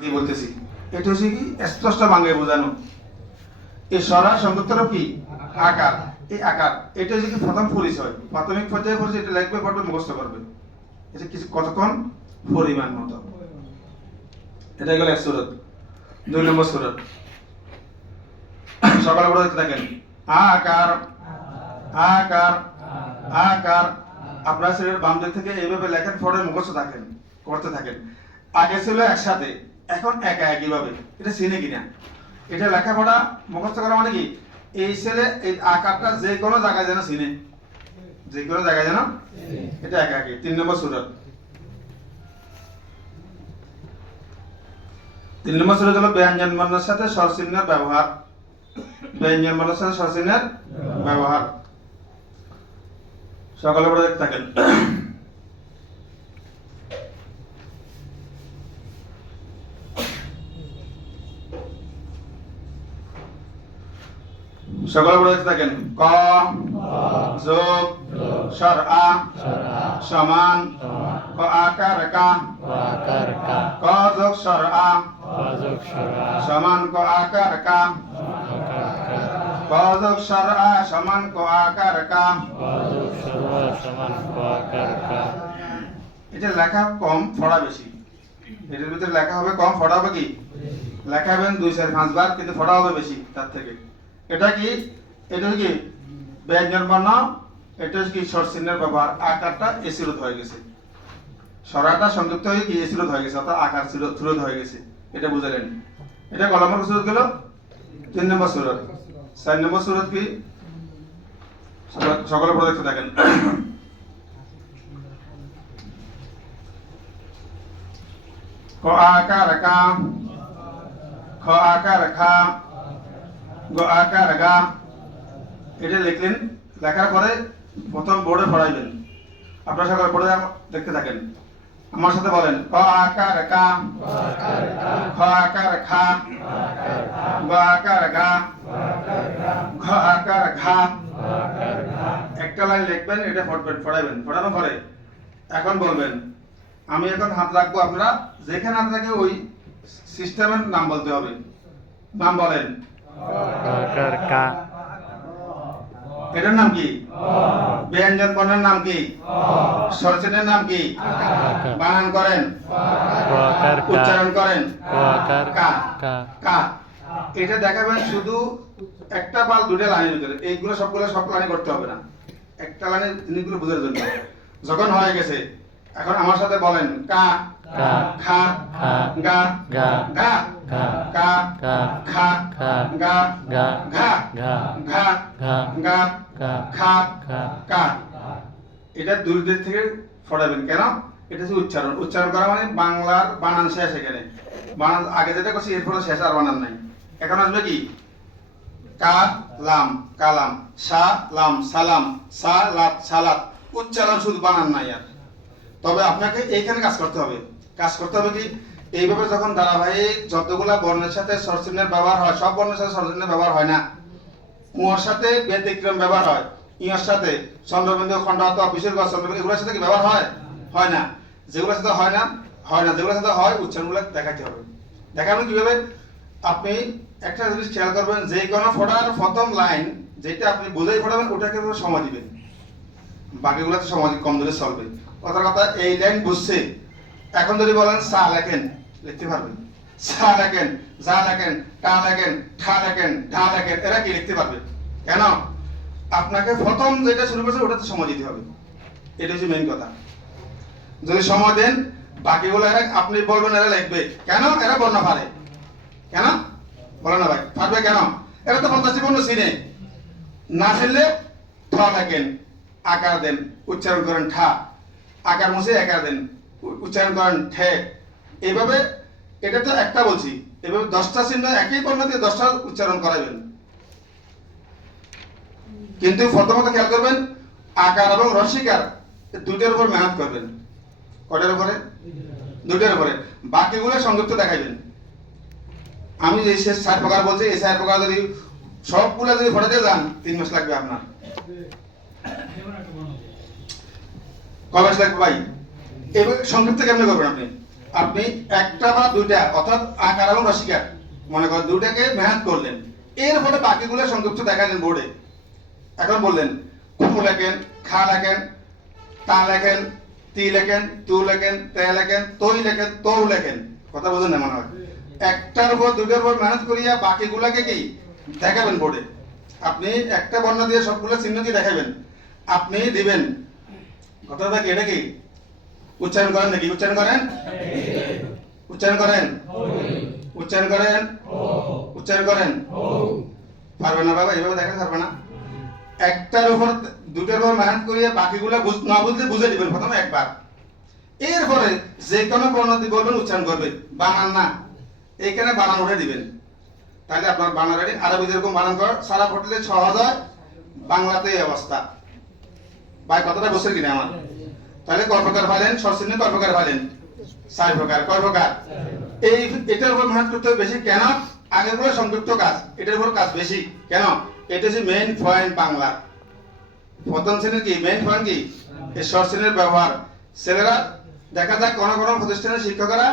বলতেছি। এটা হচ্ছে কি? স্পষ্ট বাংলায় বোঝানো। এই সরা সংযুক্তর কি? আকার। এই আকার। এটা হচ্ছে কি প্রথম পরিচয়। প্রাথমিক পর্যায়ে পরিচয় এটা লিখবে পড়বে মুখস্থ করবে। এটা কিছু কতক্ষণ? পরিমাণ মতো। এটা গেল এক সুরত। দুই নম্বর সুরত। সকালে পড়ে দেখতে থাকেন। আকার। আকার। আকার। আপনার শরীরের বাম দিক থেকে এইভাবে লেখেন পড়ে মুখস্থ থাকেন, করতে থাকেন। আগে ছিল একসাথে। এখন একা একই ভাবে এটা চিনে কিনা? এটা লেখাপড়া মুখস্থ করা মানে কি? এই ছেলে, এই আকারটা যে কোনো জায়গায় যেন চিনে। যে কোনো জায়গায় যেন এটা একা একই তিন নম্বর সুরত। তিন নম্বর সুরত হলো ব্যঞ্জন বর্ণের সাথে স্বরচিহ্নের ব্যবহার। ব্যঞ্জন বর্ণের সাথে স্বরচিহ্নের ব্যবহার। সকালে পড়ে থাকেন। সকালে দেখতে থাকেন। ক যোগ সর আ সমান, ক আকার কা ক যোগ সর আ সমান, ক আকার কা ক যোগ সর আ সমান, ক আকার কা এটা লেখা কম, ফড়া বেশি। এটার ভিতরে লেখা হবে কম পড়া হবে কি? লেখা হবেন দুই চার পাঁচ বার কিন্তু পড়া হবে বেশি, তার থেকে। এটা কি? এটা কি? ব্যঞ্জন বর্ণ এটা কি সরচিহ্নের ব্যবহার। আকারটা এসিরোধ হয়ে গেছে। সরাটা সংযুক্ত হয়ে কি এসিরোধ হয়ে গেছে, অর্থাৎ আকার থ্রোধ হয়ে গেছে। এটা বুঝলেন? এটা কলমের সুরত গেল? তিন নম্বর সুরত। চার নম্বর সুরত কি? সকালে- পড়ে দেখতে থাকেন ক আকার খ আকার খা গ আকার গা এটা লিখলেন, লেখার পরে প্রথম বোর্ডে পড়াইবেন আপনার সাথে পড়ে দেখতে থাকেন। আমার সাথে বলেন ক আকার কা খ আকার খা গ আকার গা ঘ আকার ঘা একটা লাইন লিখবেন, এটা পড়বেন, পড়াইবেন। পড়ানোর পরে এখন বলবেন, আমি এখন হাত রাখব আপনারা, যেখানে রাখে ওই সিস্টেমের নাম বলতে হবে। নাম বলেন কা। এটার নাম কি? ব্যঞ্জন বর্ণের নাম কি? নাম কি? বানান করেন। উচ্চারণ করেন। কা। এটা দেখাবেন শুধু একটা বা দুটা লাইনের ভিতরে। এইগুলো সবগুলো সব লাইনে করতে হবে না। একটা লাইনে জিনিসগুলো বোঝার জন্য। যখন হয়ে গেছে এখন আমার সাথে বলেন কা এটা দুই দিক থেকে পড়াবেন কেন? এটা হচ্ছে উচ্চারণ। উচ্চারণ করা মানে বাংলার বানান শেষ এখানে। বানান আগে যেটা করছি এরপরে শেষ আর বানান নাই। এখন আসবে কি? কা লাম কালাম, সালাম সালাম সা লাত সালাত। উচ্চারণ শুধু বানান নাই আর। তবে আপনাকে এইখানে কাজ করতে হবে। কাজ করতে হবে কি? এইভাবে যখন ধারাবাহিক যতগুলা বর্ণের সাথে সরচিহ্নের ব্যবহার হয়, সব বর্ণের সাথে সরচিহ্নের ব্যবহার হয় না। উয়ার সাথে ব্যতিক্রম ব্যবহার হয়, ইয়ার সাথে। চন্দ্রবিন্দু খণ্ডাত বিসর্গ চন্দ্রবিন্দু, এগুলোর সাথে কি ব্যবহার হয়? হয় না। যেগুলোর সাথে হয় না হয় না। যেগুলোর সাথে হয় উচ্চারণগুলো দেখাতে হবে। দেখাবেন কীভাবে? আপনি একটা জিনিস খেয়াল করবেন, যে কোনো ফোটার প্রথম লাইন যেটা আপনি বুঝেই ফোটাবেন ওটাকে সময় দিবেন। বাকিগুলো তো সমাজ কম ধরে চলবে। কথার কথা, এই লাইন বুঝছে। এখন যদি বলেন, সা লেখেন, লিখতে পারবেন। সা লেখেন, যা লেখেন, টা লেখেন, ঠা লেখেন ঢা লেখেন, এরা কি লিখতে পারবে? কেন? আপনাকে প্রথম যেটা শুরু করছে, ওটাতে সময় দিতে হবে। এটা হচ্ছে মেইন কথা। যদি সময় দেন, বাকিগুলো এরা, আপনি বলবেন, এরা লিখবে। কেন? এরা বর্ণ পারে কেন? বলো না ভাই পারবে কেন? এরা তো পঞ্চাশটি বর্ণ চিনে। না ফেললে ঠ লেখেন, আকার দেন, উচ্চারণ করেন, ঠা। আকার মুছে, একার দেন। উচ্চারণ করেন ঠে। এইভাবে এটা তো একটা বলছি। এভাবে দশটা চিহ্ন একই বর্ণ দিয়ে দশটা উচ্চারণ করাবেন। কিন্তু প্রথমত খেয়াল করবেন, আকার এবং রসিকার এই দুইটার উপর মেহনত করবেন। কটার উপরে? দুইটার উপরে। বাকিগুলো সংযুক্ত দেখাইবেন। আমি যে শেষ চার প্রকার বলছি। এই চার প্রকার যদি সবগুলো যদি ফটাতে যান, তিন মাস লাগবে আপনার। মাস লাগবে ভাই? এবার সংক্ষিপ্ত কেমনে করবেন আপনি? আপনি একটা বা দুইটা, অর্থাৎ আকার এবং রসিকার মনে করেন দুটাকে মেহাত করলেন। এর ফলে বাকিগুলো সংক্ষিপ্ত দেখালেন বোর্ডে। এখন বললেন কু লেখেন, খা লেখেন, তা লেখেন, তি লেখেন, তু লেখেন, তে লেখেন, তৈ লেখেন, তৌ লেখেন। কথা বোঝেন না মনে হয়? একটার উপর, দুইটার উপর মেহনত করিয়া বাকিগুলাকে কি? দেখাবেন বোর্ডে। আপনি একটা বর্ণ দিয়ে সবগুলো চিহ্ন দিয়ে দেখাবেন? আপনি দিবেন। কথাটা কি? এটা কি? উচ্চারণ করেন নাকি? উচ্চারণ করেন? উচ্চারণ করেন? উচ্চারণ করেন? উচ্চারণ করেন? পারবে না বাবা এভাবে দেখাতে পারবে না। একটার উপর দুটার উপর মেহনত করিয়ে বাকিগুলো না বুঝলে বুঝে দিবেন প্রথমে একবার। এরপরে যে কোনো বর্ণতি বলবেন, উচ্চারণ করবে বানান না। এইখানে বানান উঠে দিবেন। তাহলে আপনার বানান আরবি যেরকম বানান কর সারা পড়লে সহজ হয় বাংলাতে এই অবস্থা। ভাই, কথাটা বসে কিনা আমার? তাহলে পাইলেন সরসিনে কয় প্রকার পাইলেন চার প্রকার কয় প্রকার এই এটার উপর মেহনত করতে বেশি। কেন? আগেগুলো সংযুক্ত কাজ। এটার উপর কাজ বেশি। কেন? এটা হচ্ছে মেইন পয়েন্ট বাংলা প্রথম শ্রেণির কি? মেইন পয়েন্ট কি? এই শর্ট শ্রেণির ব্যবহার। ছেলেরা দেখা যায় কোন কোন প্রতিষ্ঠানের শিক্ষকরা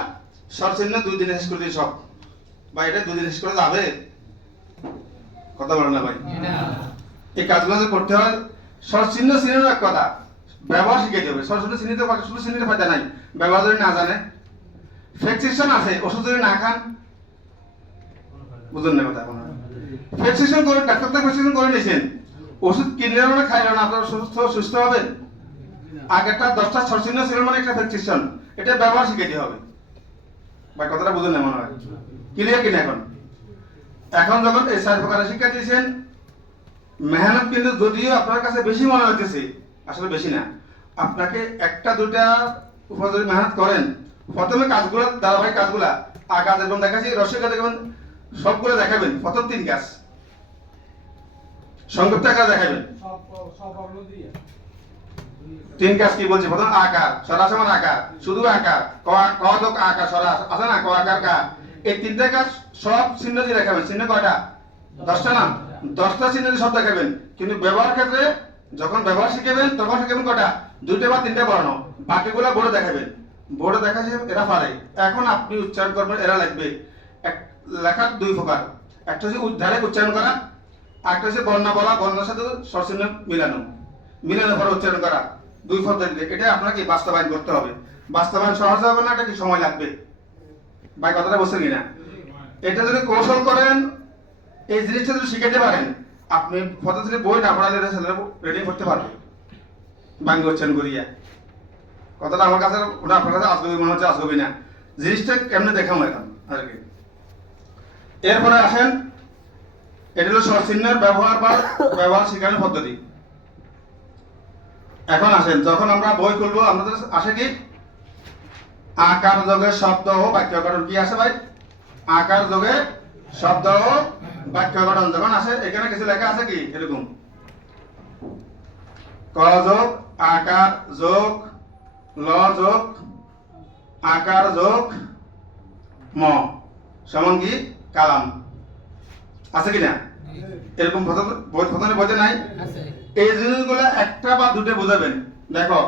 শর্ট শ্রেণি দুই দিনে শেষ করে দিয়ে সব। বা এটা দুই দিনে শেষ করে যাবে? কথা বলেন না ভাই। এই কাজগুলো করতে হয় সরচিহ্ন শ্রেণির এক কথা। ব্যবহার শিখে দেবে সরচিহ্ন শ্রেণীতে শুধু শ্রেণীতে ফায়দা নাই। ব্যবহার যদি না জানে ফ্লেক্সিশন আছে, ওষুধ যদি না খান, বুঝুন না কথা এখন। ফ্লেক্সিশন করে, ডাক্তার ফ্লেক্সিশন করে নিয়েছেন। ওষুধ কিনলেও না খাইলেও না, আপনারা সুস্থ সুস্থ হবেন। আগেরটা দশটা সরচিহ্ন ছিল মানে একটা ফ্লেক্সিশন এটা ব্যবহার শিখে দিতে হবে। বা কথাটা বুঝুন না মনে হয়। ক্লিয়ার কিনা এখন? এখন যখন এই প্রকারের শিক্ষা দিয়েছেন, মেহনত কিন্তু যদিও আপনার কাছে বেশি মনে হচ্ছে আসলে বেশি না। আপনাকে একটা দুটা উপর যদি মেহনত করেন। প্রথমে কাজগুলো ধারাবাহিক কাজগুলা আঁকা যেরকম দেখাচ্ছি রসিকা দেখাবেন সবগুলো দেখাবেন প্রথম তিন কাজ। সংক্ষিপ্ত আকার দেখাবেন। তিন কাজ কি বলছি? প্রথম আকার সরা সমান আকার শুধু আকার ক ক লোক আকার সরা আছে না? ক আকার কা। এই তিনটা কাজ সব চিহ্ন দিয়ে দেখাবেন। চিহ্ন কয়টা? দশটা না দশটা চিহ্ন দিয়ে সব দেখাবেন। কিন্তু ব্যবহার ক্ষেত্রে যখন ব্যবহার শিখাবেন, তখন শিখাবেন কটা? দুইটা বা তিনটা বর্ণ বাকিগুলো বোর্ডে দেখাবেন। বোর্ডে দেখা এরা পারে। এখন আপনি উচ্চারণ করবেন, এরা লাগবে। এক, লেখার দুই প্রকার। একটা হচ্ছে উদ্ধারে উচ্চারণ করা একটা হচ্ছে বর্ণা বলা বর্ণার সাথে সরচিহ্ন মিলানো। মিলানোর পরে উচ্চারণ করা। দুই পদ্ধতিতে। এটা আপনাকে বাস্তবায়ন করতে হবে। বাস্তবায়ন সহজ হবে না? এটা কি সময় লাগবে? ভাই, কথাটা বলছেন কিনা? এটা যদি কৌশল করেন, এই জিনিসটা যদি শিখাতে পারেন আপনি পদ্ধতি বই না পড়ালে রেডি করতে পারবে বাঙ্গি উচ্চারণ করিয়া কথাটা আমার কাছে, ওটা আপনার কাছে আসবে মনে হচ্ছে আসবে না জিনিসটা কেমনে দেখাম এখন, আর কি। এরপরে আসেন, এটা হলো সরচিহ্নের ব্যবহার বা ব্যবহার শেখানোর পদ্ধতি। এখন আসেন, যখন আমরা বই খুলবো আমাদের আসে কি? আকার যোগে শব্দ ও বাক্য গঠন কি আসে ভাই? আকার যোগে শব্দ ও বাক্য গঠন যখন আসে এখানে কিছু লেখা আছে কি? এরকম। ক যোগ আকার যোগ ল যোগ আকার যোগ ম। সমান কি? কালাম। আছে কি না? এরকম প্রথম বইতে নাই? এই জিনিসগুলো একটা বা দুটো বোঝাবেন। দেখো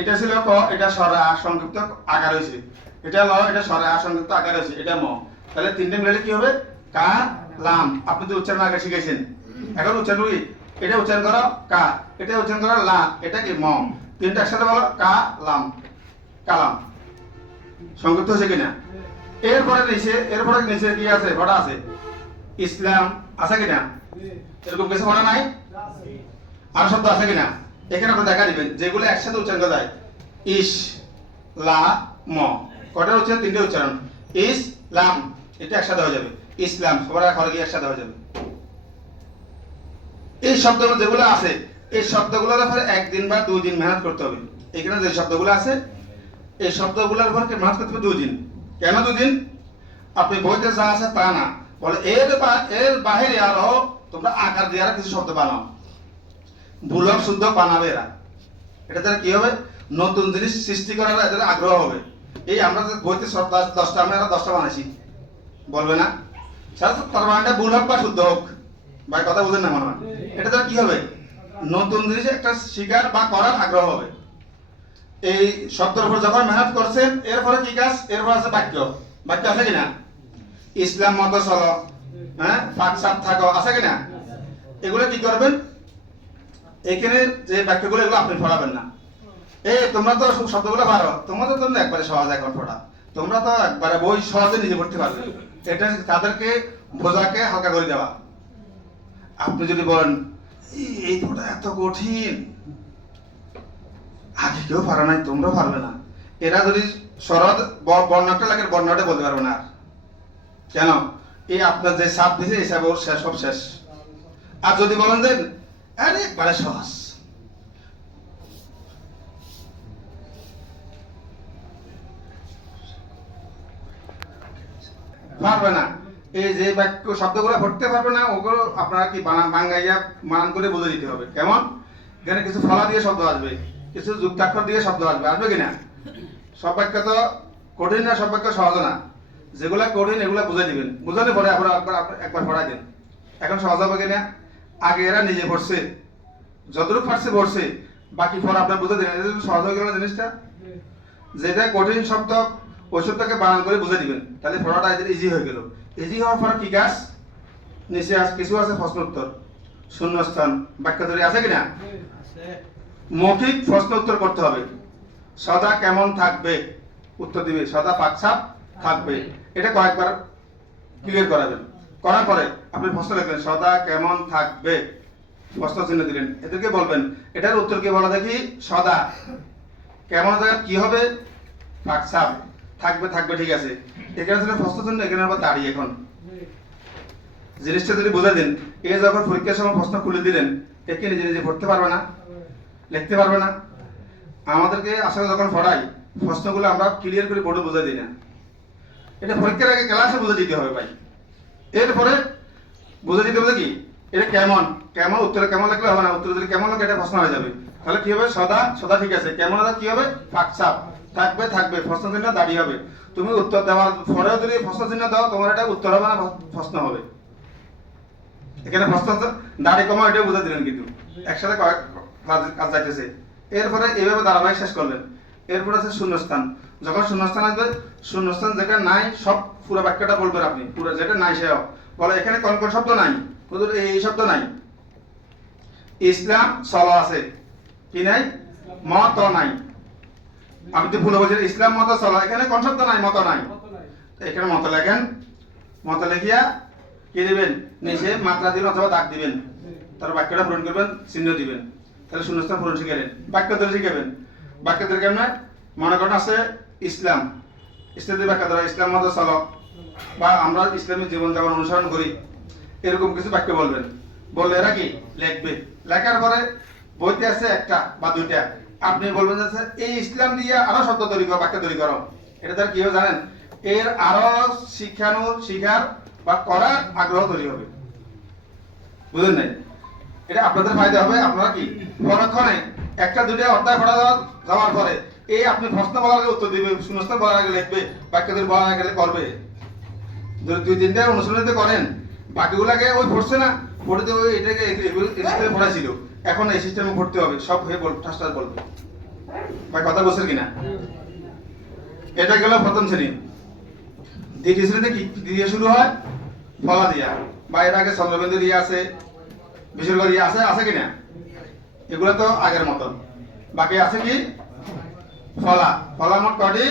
এটা ছিল ক এটা সরা সংক্ষিপ্ত আকার হয়েছে। এটা ল এটা সরা সংক্ষিপ্ত আকার হয়েছে। এটা ম। তাহলে তিনটে মিলে কি হবে? কা লাম। আপনি তো উচ্চারণ আগে শিখেছেন। এখন উচ্চারণ করি। এটা উচ্চারণ করো কা, এটা উচ্চারণ করো লা, এটা কি ম তিনটা একসাথে বলো, কা লাম কালাম সংক্ষিপ্ত হয়েছে কিনা? এরপরে নিচে এরপরে নিচে কি আছে? পড়া আছে। ইসলাম আছে কিনা? এরকম কিছু পড়া নাই? আর শব্দ আছে কিনা? এখানে আপনি দেখা দিবেন, যেগুলো একসাথে উচ্চারণ করা যায়। ইস, লা, ম। কটা উচ্চারণ? তিনটে উচ্চারণ। ইস, লাম, এটা একসাথে হয়ে যাবে। ইসলাম, সবার ঘরে গিয়ে একসাথে হয়ে যাবে। এই শব্দগুলো যেগুলো আছে, এই শব্দগুলোর ব্যাপারে একদিন বা দুই দিন মেহনত করতে হবে। এখানে যে শব্দগুলো আছে, এই শব্দগুলোর উপর মেহনত করতে হবে দুই দিন কেন দুদিন? আপনি বইতে যা আছে তা না। বলে, এর এর বাহিরে আরও তোমরা আকার দিয়ে কিছু শব্দ বানাও। ভুলক শুদ্ধ বানাবে এরা। এটা দ্বারা কি হবে? নতুন জিনিস সৃষ্টি করার এদের আগ্রহ হবে। এই আমরা বইতে দশটা, আমরা দশটা বানাইছি। বলবে না? তার ভুল বা শুদ্ধ হোক? ভাই, কথা বুঝেন না মনে এটা দ্বারা কি হবে? নতুন জিনিস একটা শিকার বা করার আগ্রহ হবে। এই শব্দের উপর যখন মেহনত করছেন এরপরে কি কাজ? এরপর আছে বাক্য। বাক্য আছে কিনা? ইসলাম মত চলো। হ্যাঁ? ফাঁক সাপ থাকো। আছে কিনা? এগুলো কি করবেন? এখানে যে বাক্যগুলো, এগুলো আপনি পড়াবেন না। এই তোমরা তো শব্দগুলো পারো। তোমাদের জন্য একবারে সহজ এখন পড়া তোমরা তো একবারে বই সহজে নিজে পড়তে পারবে। এটা তাদেরকে বোঝাকে হালকা করে দেওয়া। আপনি যদি বলেন, "এই- এই এত কঠিন। আগে কেউ পারে নাই, তোমরা পারবে না। এরা যদি বর্ণটা লাগে বর্ণটা বলতে পারবে না। কেন? এই আপনার যে সাপ দিছে, এই সাপ ওর শেষ সব শেষ। আর যদি বলেন যে, আরে একবারে সহজ। পারবে না। এই যে বাক্য, শব্দগুলো পড়তে পারবে না, ওগুলো আপনারা কি বাঙ্গাইয়া বানান করে বুঝে দিতে হবে। কেমন? এখানে কিছু ফলা দিয়ে শব্দ আসবে, কিছু যুক্তাক্ষর দিয়ে শব্দ আসবে আসবে কিনা? সব বাক্য তো কঠিন না, সব বাক্য সহজ না। যেগুলা কঠিন, এগুলো বুঝে দিবেন। বুঝালে পরে আবার একবার একবার পড়াই দেন। এখন সহজ হবে কিনা? আগে এরা নিজে পড়ছে। যতটুকু পারছে পড়ছে। বাকি পর আপনার বুঝে এটা সহজ হয়ে গেল জিনিসটা? যেটা কঠিন শব্দ শব্দকে বানান করে বুঝে দিবেন। তাহলে পড়াটা এদের ইজি হয়ে গেল। ইজি হওয়ার পর কি কাজ? নিচে আস কিছু আছে প্রশ্ন উত্তর শূন্যস্থান বাক্য ধরে আছে। কিনা মৌখিক প্রশ্ন উত্তর করতে হবে। সদা কেমন থাকবে? উত্তর দিবে সদা পাকছাপ থাকবে। এটা কয়েকবার ক্লিয়ার করাবেন। করার পরে আপনি প্রশ্ন লিখবেন সদা কেমন থাকবে? প্রশ্ন চিহ্ন দিলেন। এদেরকে বলবেন এটার উত্তর কি বলা দেখি? সদা। কেমন জায়গা কি হবে? পাকছাপ থাকবে থাকবে, ঠিক আছে। এখানে ছিল প্রশ্ন এখানে আবার দাঁড়িয়ে এখন। জিনিসটা যদি বুঝে দিন, এ যখন পরীক্ষার সময় প্রশ্ন খুলে দিলেন একে নিজে নিজে পড়তে পারবে না? লিখতে পারবে না? আমাদেরকে আসলে যখন পড়াই প্রশ্নগুলো আমরা ক্লিয়ার করে বোর্ডে বুঝে দিই না। এটা পরীক্ষার আগে ক্লাসে বুঝে দিতে হবে ভাই। এরপরে বুঝে দিতে হবে কি, এটা কেমন? কেমন উত্তরে, কেমন লাগলে হবে না? উত্তরে যদি কেমন লাগে এটা প্রশ্ন হয়ে যাবে। তাহলে কি হবে? সদা সদা ঠিক আছে। কেমন কি হবে? ফাঁকসাপ থাকবে থাকবে, প্রশ্ন চিহ্ন দাঁড়িয়ে হবে। তুমি উত্তর দেওয়ার পরেও যদি প্রশ্ন চিহ্ন দাও, তোমার এটা উত্তর হবে না, প্রশ্ন হবে। এখানে প্রশ্ন হচ্ছে দাড়ি কমা এটা বুঝে দিলেন কিন্তু। একসাথে কাজ- যাইতেছে। এরপরে এইভাবে ধারাবাহিক শেষ করলেন। এরপর আছে শূন্যস্থান। যখন শূন্যস্থান আসবে, শূন্যস্থান যেটা নাই, সব পুরো বাক্যটা বলবেন আপনি। পুরো যেটা নাই, সেও। বলে, এখানে কোন কোন শব্দ নাই? হুজুর, এই শব্দ নাই। ইসলাম চলা আছে। কি নাই? মত নাই। আপনি তো ভুলে বলছেন ইসলাম মত চলা, এখানে কোন শব্দ নাই, মত নাই। এখানে মত লেখেন, মত লেখিয়া কি দিবেন? নিচে মাত্রা দিবেন অথবা দাগ দিবেন। তার বাক্যটা পূরণ করবেন, চিহ্ন দিবেন। তাহলে শূন্যস্থান পূরণ শিখালেন। বাক্য ধরে শিখাবেন। বাক্য ধরে কেমন? মনে করেন আছে ইসলাম। ইসলাম বাক্য ধরা, ইসলাম মত চলো। বা আমরা ইসলামী জীবনযাপন অনুসরণ করি। এরকম কিছু বাক্য বলবেন। বললে এরা কি? লিখবে। লেখার পরে বইতে আছে একটা বা দুইটা। আপনি বলবেন যে এই ইসলাম দিয়ে আরও শব্দ তৈরি করো, বাক্য তৈরি করো। এটা তার কি হবে জানেন? এর আরও শিখানোর শিখার বা করার আগ্রহ তৈরি হবে। বুঝলেন নাই? এটা আপনাদের ফায়দা হবে, আপনারা কি? পরক্ষণে একটা, দুইটা অধ্যায় পড়া যাওয়ার- পরে এই আপনি প্রশ্ন বলার আগে উত্তর দিবে শূন্যস্থান বলার আগে লিখবে, বাক্য তৈরি বলার আগে করবে। যদি দুই, তিনটা অনুশীলনীতে করেন, বাকিগুলাকে ওই পড়ছে না পড়তে ওই এটাকে পড়াইছিল। এখন এই সিস্টেমে ভর্তি হবে, সব হয়ে বল ঠাস্টার বলবে। ভাই, কথা বলছেন কিনা? এটা গেল প্রথম শ্রেণি। দ্বিতীয় শ্রেণীতে কি দিয়ে শুরু হয়? ফলা দিয়া। বা এর আগে চন্দ্রবিন্দু দিয়ে আছে, বিসর্গ দিয়ে আছে আছে কিনা? এগুলো তো আগের মতন। বাকি আছে কি? ফলা। ফলা মোট কয়টি?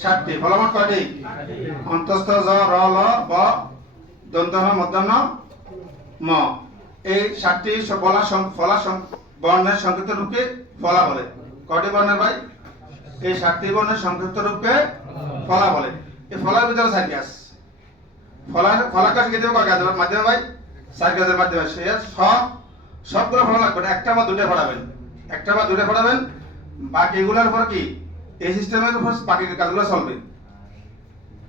ষাটটি ফলা মোট কয়টি? অন্তস্থ, জ, র, ল, ব দন্ত মধ্যাহ্ন ম। এই সাতটি বলা ফলা বর্ণের সংক্ষিপ্ত রূপকে ফলা বলে। কয়টি বর্ণের ভাই? এই সাতটি বর্ণের সংক্ষিপ্ত রূপকে ফলা বলে। এই ফলার ভিতরে ফলার ফলা কাজ কেটে কয় কাজের মাধ্যমে ভাই? চার কাজের মাধ্যমে। সে সব সবগুলো ফলা লাগবে একটা বা দুটো পড়াবেন একটা বা দুটো পড়াবেন বাকি এগুলোর উপর কি? এই সিস্টেমের উপর বাকি কাজগুলো চলবে।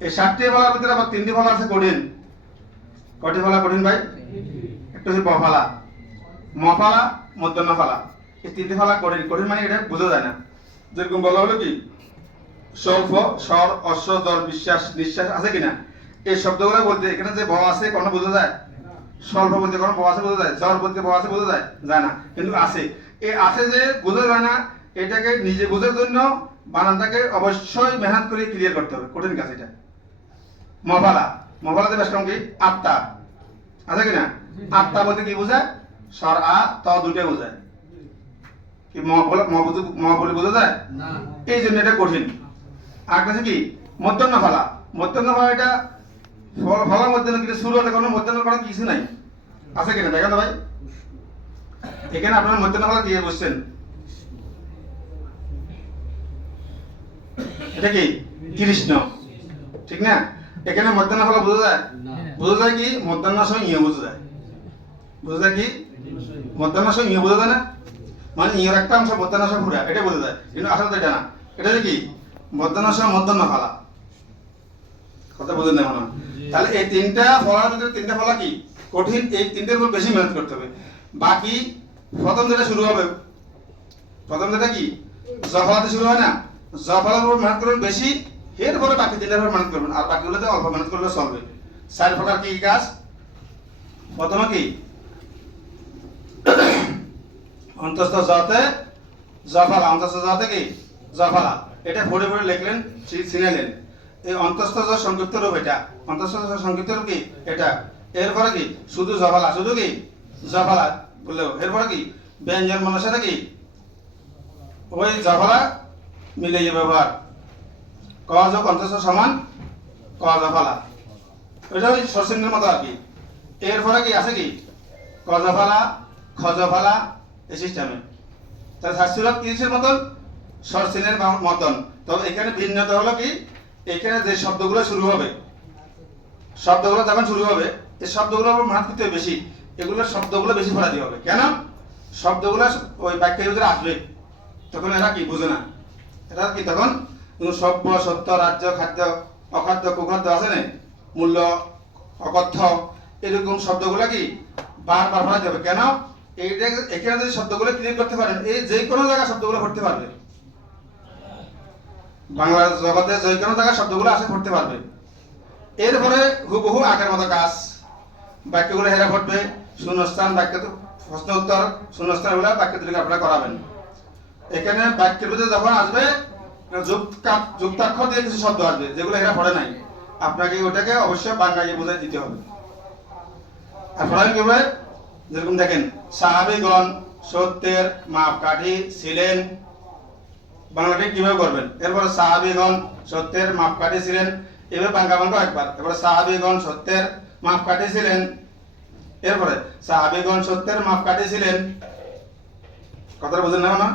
এই সাতটি ফলার ভিতরে আবার তিনটি ফলা আছে কঠিন। কটি ফলা কঠিন ভাই? একটা হচ্ছে বফালা। মফালা মধ্যাহ্ন ফালা এই তিনটি ফালা কঠিন কঠিন মানে এটা বোঝা যায় না। যেরকম বলা হলো কি? স্বল্প, স্বর, অশ্ব দর বিশ্বাস, নিঃশ্বাস আছে কিনা? এই শব্দগুলো বলতে এখানে যে ব আছে, কোনো বোঝা যায়? স্বল্প বলতে কোনো ব আছে, বোঝা যায়? জ্বর বলতে ব আছে, বোঝা যায়? যায় না। কিন্তু আছে। এই আছে যে বোঝা যায় না, এটাকে নিজে বোঝার জন্য বানানটাকে অবশ্যই মেহনত করে ক্লিয়ার করতে হবে। কঠিন কাজ এটা। মফালা। মফালাতে বেশ কম কি? আটটা আছে কি আটটা বলতে কি বোঝায় স্বর আ ত দুটো বোঝায় কি ম বলে ম বুঝে- যায়? এই জন্য এটা কঠিন। আর কাছে কি? মধ্যাহ্ন ফালা। মধ্যাহ্ন ফালা এটা ফল- মধ্যে কিন্তু শুরুতে কোনো মধ্যাহ্ন ফালা কিছু নাই। আছে কিনা? দেখেন ভাই। এখানে আপনার মধ্যাহ্ন ফালা দিয়ে বসছেন। এটা কি? কৃষ্ণ। ঠিক না? এখানে মধ্যাহ্ন ফালা বোঝা যায়? বোঝা যায় কি? মধ্যাহ্ন সময় ইয়ে বোঝা যায়। বোঝা যায় কি? মধ্যাহ্ন সময় ইয়ে বোঝা যায় না? মানে ইয়ের একটা অংশ মধ্যাহ্ন সময় ঘুরা এটা বোঝা যায় কিন্তু আসলে তো এটা না। এটা কি? মধ্যাহ্ন সময় মধ্যাহ্ন ফালা। কথা বুঝেন না মনে? তাহলে এই তিনটা ফলার ভিতরে তিনটা ফলা কি? কঠিন, এই তিনটার উপর বেশি মেহনত করতে হবে। বাকি প্রথম যেটা শুরু হবে, প্রথম যেটা কি? জফলাতে শুরু হয় না? জফলার উপর মেহনত করবেন বেশি এরপরে বাকি তিনটার উপর মেহনত করবেন। আর বাকিগুলোতে অল্প মেহনত করলে চলবে। চার প্রকার কি কাজ? প্রথমে কি? অন্তস্থ জতে জফালা অন্তস্থ জতে কি? জফালা এটা পড়ে পড়ে লিখলেন চিনালেন এই অন্তস্থ সংক্ষিপ্ত রূপ এটা, অন্তস্থ সংক্ষিপ্ত রূপ কি? এটা। এরপরে কি? শুধু জফালা, শুধু কি? জফালা, বললেও। এরপরে কি? ব্যঞ্জন সাথে কি? ওই জফালা মিলিয়ে ব্যবহার ক যোগ অন্তস্থ সমান ক জফালা। এটা ওই সরসিংহের মতো আর কি। এরপরে কি আছে কি? কজফালা খজফালা এই সিস্টেমে তাহলে শাস্ত্রীয় কিসের মতন? সরসিনের মতন। তবে এখানে ভিন্নতা হলো কি? এখানে যে শব্দগুলো শুরু হবে, শব্দগুলো যখন শুরু হবে এই শব্দগুলোর উপর করতে বেশি। এগুলোর শব্দগুলো বেশি ফেলা দিয়ে হবে। কেন? শব্দগুলো ওই বাক্যের ভিতরে আসবে। তখন এরা কি বুঝে না। এরা কি তখন? সভ্য, সত্য, রাজ্য, খাদ্য, অখাদ্য, কুখাদ্য আছে না মূল্য, অকথ্য, এরকম শব্দগুলো কি বারবার ফেলা যাবে কেন? এইটা এখানে যদি শব্দগুলো ক্লিয়ার করতে পারেন, এই যে কোনো জায়গায় শব্দগুলো পড়তে পারবে। বাংলা জগতে যে কোনো জায়গায় শব্দগুলো আসে পড়তে পারবে। এরপরে হুবহু আগের মতো কাজ। বাক্যগুলো হেরা পড়বে, শূন্যস্থান, বাক্য প্রশ্ন উত্তর, শূন্যস্থানগুলো বাক্য তৈরি আপনারা করাবেন। এখানে বাক্যের ভিতরে যখন আসবে, যুক্তা- যুক্তাক্ষর দিয়ে কিছু শব্দ আসবে, যেগুলো এরা পড়ে নাই। আপনাকে ওটাকে অবশ্যই বাংলায় বোঝাই দিতে হবে। আর পড়াবেন কীভাবে যেরকম দেখেন, সাহাবিগণ সত্যের মাপকাঠি ছিলেন। বাংলাটি কীভাবে করবেন? এরপরে সাহাবিগণ সত্যের মাপকাঠি ছিলেন। এভাবে বাংলা বাংলা একবার। এরপরে সাহাবিগণ সত্যের মাপকাঠি ছিলেন। এরপরে সাহাবিগণ সত্যের মাপকাঠি ছিলেন। কথাটা বুঝেন না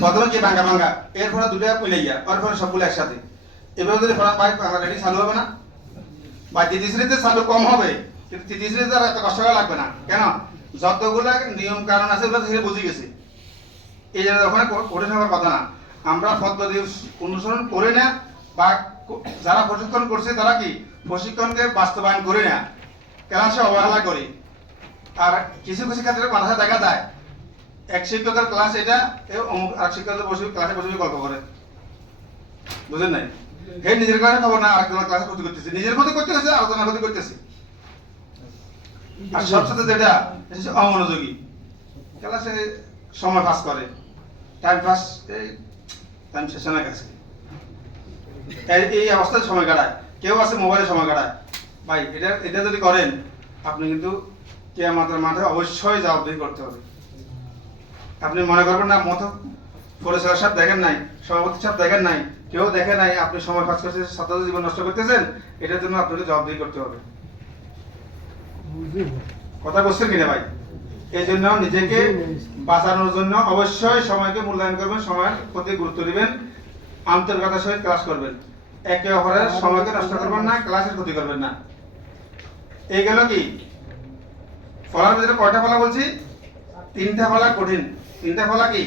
প্রথমে কি ভাঙ্গা ভাঙ্গা এরপরে দুটো মিলে গিয়া, এরপরে সবগুলো একসাথে। এভাবে যদি পাই বাংলাটি চালু হবে না? বা তৃতীয় শ্রেণীতে চালু কম হবে, কিন্তু তৃতীয় শ্রেণীতে আর এত কষ্ট লাগবে না। কেন? যতগুলো নিয়ম কারণ আছে ওগুলো থেকে বুঝে গেছে। এই জন্য ওখানে কো- কঠিন হওয়ার কথা না। আমরা পদ্ধতি অনুসরণ করে না বা যারা প্রশিক্ষণ করছে তারা কি প্রশিক্ষণকে বাস্তবায়ন করে না? ক্লাসে অবহেলা করি। আর কিছু কিছু ক্ষেত্রে মাথায় দেখা যায় এক শিক্ষকের ক্লাস এটা অমুক আর শিক্ষকের বসে, ক্লাসে বসে গল্প করে। বুঝলেন নাই? হে নিজের ক্লাসে খবর না, আরেকজনের ক্লাসে ক্ষতি করতেছে। নিজের ক্ষতি করতেছে আলোচনা ক্ষতি করতেছে। আর সবসাথে যেটা হচ্ছে অমনোযোগী। ক্লাসে সময় পাস করে। টাইম পাস এই টাইম হয়ে গেছে এই- অবস্থায় সময় কাটায়। কেউ আছে মোবাইলে সময় কাটায়। ভাই, এটা এটা যদি করেন, আপনি কিন্তু কে আমাদের মাঠে অবশ্যই জবাবদিহি করতে হবে। আপনি মনে করবেন না, মতো পরিচালক সাহেব দেখেন নাই, সভাপতি সাহেব দেখেন নাই, কেউ দেখে নাই, আপনি সময় পাস করতেছেন ছাত্রদের জীবন নষ্ট করতেছেন, এটার জন্য আপনাকে জবাবদিহি করতে হবে। কথা বলছেন কিনা ভাই? এই জন্য নিজেকে বাঁচানোর জন্য অবশ্যই সময়কে মূল্যায়ন করবেন, সময়ের প্রতি গুরুত্ব দিবেন, আন্তরিকতার সহিত ক্লাস করবেন। একে অপরের সময়কে নষ্ট করবেন না, ক্লাসের ক্ষতি করবেন না। এই গেল কি? ফলার ভিতরে কয়টা ফলা বলছি? তিনটা ফলা কঠিন। তিনটা ফলা কি?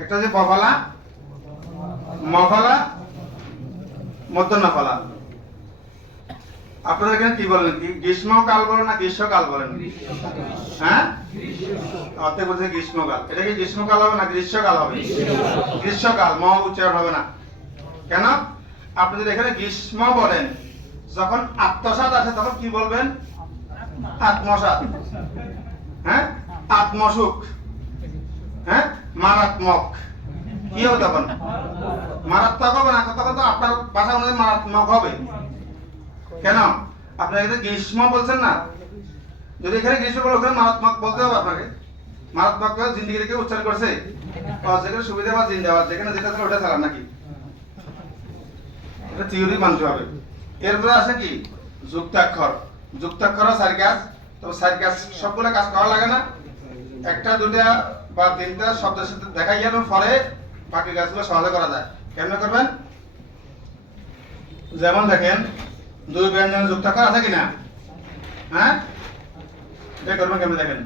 একটা হচ্ছে বফালা মফালা মধ্যনা ফলা। আপনারা এখানে কি বলেন কি? গ্রীষ্মকাল বলেন না গ্রীষ্মকাল বলেন? হ্যাঁ? বলছে গ্রীষ্মকাল। এটা কি গ্রীষ্মকাল হবে না গ্রীষ্মকাল হবে? গ্রীষ্মকাল ম উচ্চারণ হবে না। কেন? আপনি যদি এখানে গ্রীষ্ম বলেন, যখন আত্মসাদ আসে, তখন কি বলবেন? আত্মসাদ হ্যাঁ? আত্মসুখ। হ্যাঁ? মারাত্মক। কি হবে তখন? মারাত্মক হবে না? তখন তো আপনার ভাষা অনুযায়ী মারাত্মক হবে। কেন? আপনি এখানে গ্রীষ্ম বলছেন না? যদি এখানে গ্রীষ্ম বলে, ওখানে মারাত্মক বলতে হবে আপনাকে। মারাত্মক জিন্দিগি থেকে উচ্চারণ করছে? যেখানে সুবিধা বা জিন্দাবাদ যেখানে যেটা ছিল ওটা চালান নাকি? এটা থিওরি মানতে হবে। এরপরে আছে কি? যুক্তাক্ষর। যুক্তাক্ষর চার কাজ তবে চার কাজ সবগুলো কাজ করা লাগে না। একটা, দুটা বা তিনটা শব্দের সাথে দেখা গেল ফলে বাকি কাজগুলো সহজে করা যায়। কেমনে করবেন? যেমন দেখেন দুই ব্যঞ্জন যুক্তাক্ষর আছে কিনা? হ্যাঁ? এটা করবেন কেমনে দেখেন?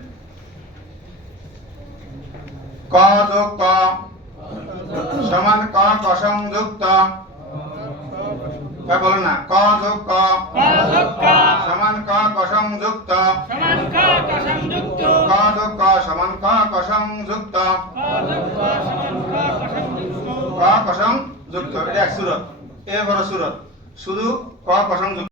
ক যোগ ক সমান ক ক সংযুক্ত। কয় বলেন না ক যোগ ক সমান ক ক সংযুক্ত। ক যোগ ক সমান ক ক সংযুক্ত। ক ক সংযুক্ত। এটা এক সুরত। এ বড় সুরত। শুধু ক সংযুক্ত